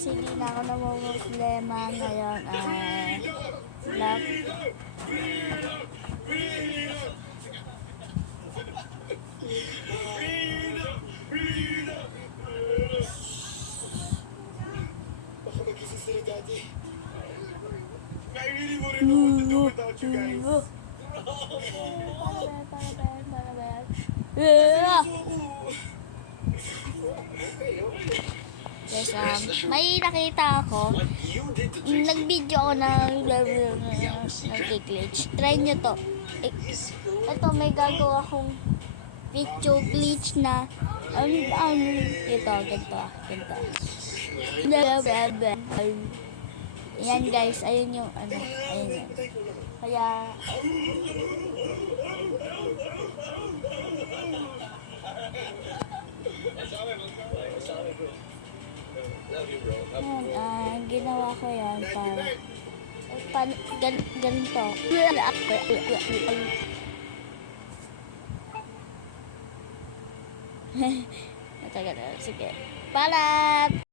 kasi di na ako namumroblema ngayon ay love. I really wouldn't know what to do without you guys. Yes, may nakita ako. Nag-video ako na nag-glitch. Try nyo to. Ito, may gagawa akong video glitch na ito, ganito. Yan guys, ayun yung ayun yun. Kaya yan, ginawa ko yan para ganito. Sige. Palat!